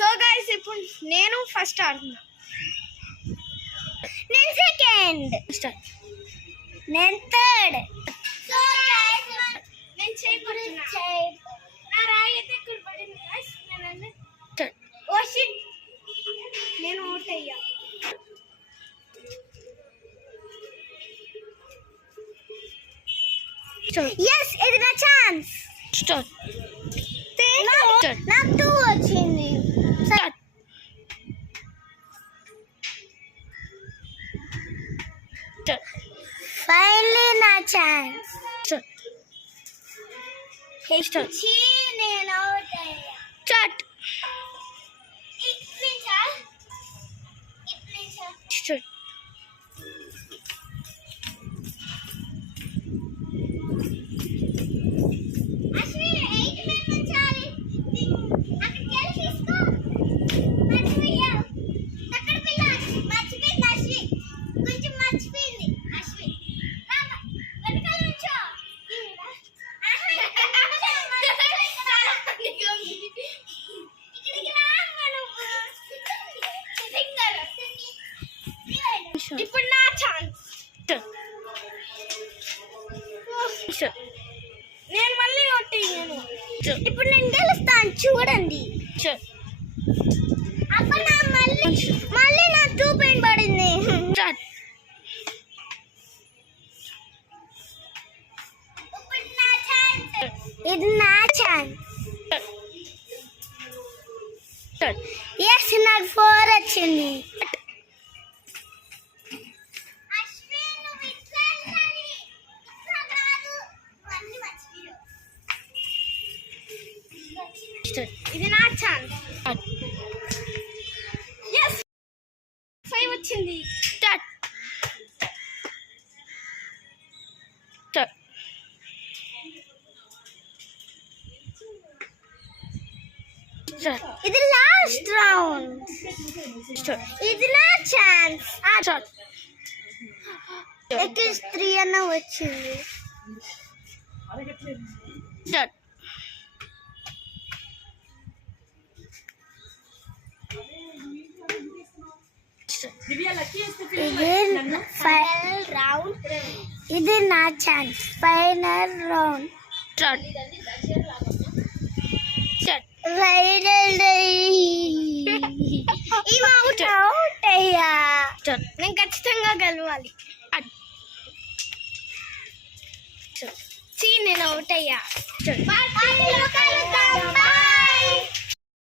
So guys ఇప్పుడు నేను first ఆడుతున్నా. నేను సెకండ్, నేను థర్డ్. సో గైస్ నేను చేయబోతున్నా. నా రాయి అయితే ఇక్కడ పడింది గైస్. ఓ షిట్, నేను అవుట్ అయ్యా. ఎస్, ఇది నా ఛాన్స్. నాకు 2 వచ్చింది. ఫైనలీ నా ఛాన్స్. నేను అవుట్ అయ్యా. స్టార్ట్. ఇప్పుడు నా ఛాన్స్. నేను మళ్ళీ కొట్టేయను. ఇప్పుడు నేను గెలుస్తాను, చూడండి. అప్పుడు నా మళ్ళీ నా 2 పాయింట్ పడింది. ఇది నా ఛాన్స్. ఎస్, నాకు 4 వచ్చింది. ఇది నా ఛాన్స్. ఎస్, 5 వచ్చింది. స్టార్ట్. ఇది లాస్ట్ రౌండ్. ఇది నా ఛాన్స్. అట్లీస్ట్ 3 అన్న వచ్చింది. Final round. ఇది నా ఛాన్స్. Final round. అవుట్ అయ్యా. నేను ఖచ్చితంగా గెలవాలి. నేను అవుట్ అయ్యా.